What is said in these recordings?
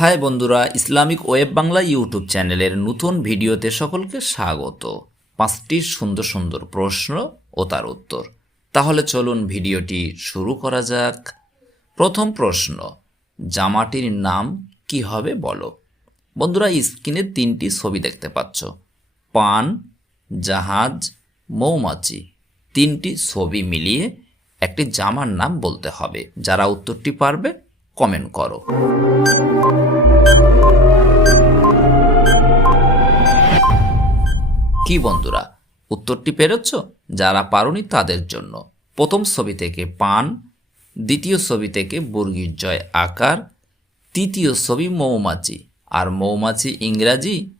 High বন্ধুরা, Islamic web Bangla YouTube চ্যানেলের নতুন ভিডিওতে সকলকে স্বাগত। পাঁচটি সুন্দর সুন্দর প্রশ্ন ও তার উত্তর। তাহলে চলুন ভিডিওটি শুরু করা যাক। প্রথম প্রশ্ন, জামাটির নাম কি হবে বলো? বন্ধুরা স্ক্রিনে তিনটি ছবি দেখতে পাচ্ছ। পান, জাহাজ, মৌমাছি। তিনটি ছবি মিলিয়ে একটি জামার নাম বলতে হবে। যারা উত্তরটি পারবে কমেন্ট করো। কি বন্ধুরা? উত্তরটি পেরেছ? যারা পারোনি তাদের জন্য। প্রথম ছবি থেকে পান, দ্বিতীয় ছবি থেকে বর্গীর জয় আকার, তৃতীয় ছবি মৌমাছি। আর মৌমাছি ইংরাজি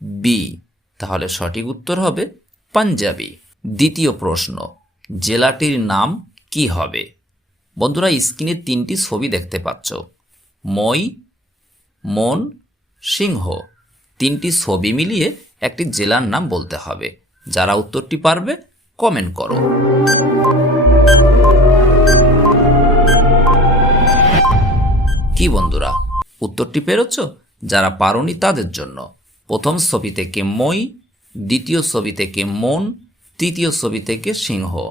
বি তাহলে সঠিক উত্তর হবে পাঞ্জাবি। দ্বিতীয় প্রশ্ন, জেলাটির নাম কি হবে? বন্ধুরা, স্ক্রিনে তিনটি ছবি দেখতে পাচ্ছ। মই, মন, সিংহ। তিনটি ছবি মিলিয়ে একটি জেলার নাম বলতে হবে। যারা উত্তরটি পারবে কমেন্ট করো। কি বন্ধুরা, উত্তরটি পেরোচ্ছ যারা পারোনি তাদের জন্য। প্রথম ছবি থেকে মই, দ্বিতীয় ছবি থেকে মন, তৃতীয় ছবি থেকে সিংহ।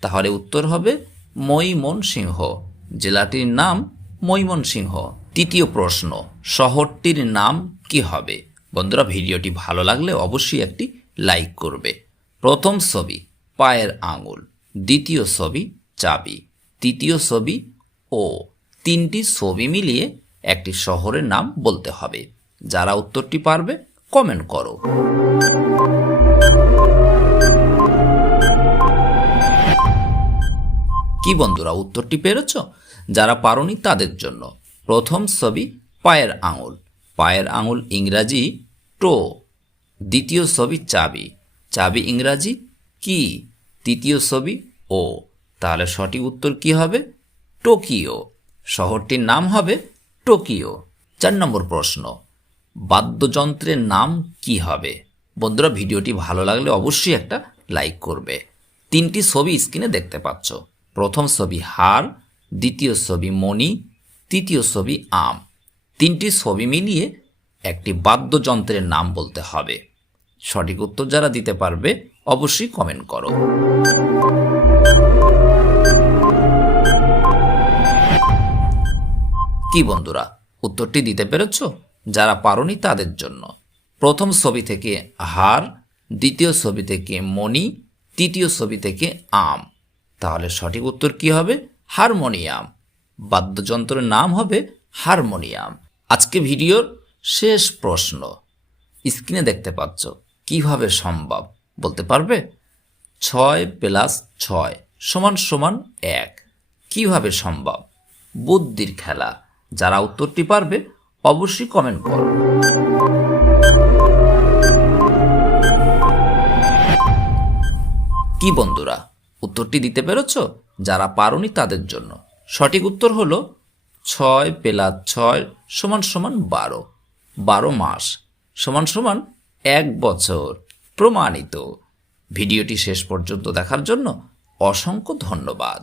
তাহলে উত্তর হবে মইমন সিংহ। জেলাটির নাম মৈমন সিংহ। তৃতীয় প্রশ্ন, শহরটির নাম কি হবে? বন্ধুরা, ভিডিওটি ভালো লাগলে অবশ্যই একটি লাইক করবে। প্রথম ছবি, পায়ের আঙুল। দ্বিতীয় ছবি, চাবি। তৃতীয় ছবি, ও। তিনটি ছবি মিলিয়ে একটি শহরের নাম বলতে হবে। যারা উত্তরটি পারবে কমেন্ট করো। কি বন্ধুরা, উত্তরটি পেরেছ? যারা পারোনি তাদের জন্য। প্রথম ছবি, পায়ের আঙুল। পায়ের আঙুল ইংরাজি টো, দ্বিতীয় ছবি চাবি। চাবি ইংরাজি কি? তৃতীয় ছবি ও। তাহলে সঠিক উত্তর কি হবে? টোকিও। শহরটির নাম হবে টোকিও। চার নম্বর প্রশ্ন, বাদ্যযন্ত্রের নাম কি হবে? বন্ধুরা, ভিডিওটি ভালো লাগলে অবশ্যই একটা লাইক করবে। তিনটি ছবি স্ক্রিনে দেখতে পাচ্ছ। প্রথম ছবি হার দ্বিতীয় ছবি মণি, তৃতীয় ছবি আম। তিনটি ছবি মিলিয়ে একটি বাদ্যযন্ত্রের নাম বলতে হবে। সঠিক উত্তর যারা দিতে পারবে, অবশ্যই কমেন্ট করো। কি বন্ধুরা, উত্তরটি দিতে পেরেছ? যারা পারোনি তাদের জন্য। প্রথম ছবি থেকে হার, দ্বিতীয় ছবি থেকে মণি, তৃতীয় ছবি থেকে আম। তাহলে সঠিক উত্তর কি হবে? হারমোনিয়াম। বাদ্যযন্ত্রের নাম হবে হারমোনিয়াম। আজকে ভিডিওর শেষ প্রশ্ন। স্ক্রিনে দেখতে পাচ্ছ, কীভাবে সম্ভব? বলতে পারবে? ছয় প্লাস ছয় সমান সমান এক। কীভাবে সম্ভব? বুদ্ধির খেলা। যারা উত্তরটি পারবে, অবশ্যই কমেন্ট করো। কি বন্ধুরা, উত্তরটি দিতে পেরেছ? যারা পারোনি তাদের জন্য। সঠিক উত্তর হলো ছয় প্লাস ছয় সমান সমান বারো। বারো মাস সমান সমান এক বছর। প্রমাণিত। ভিডিওটি শেষ পর্যন্ত দেখার জন্য অসংখ্য ধন্যবাদ।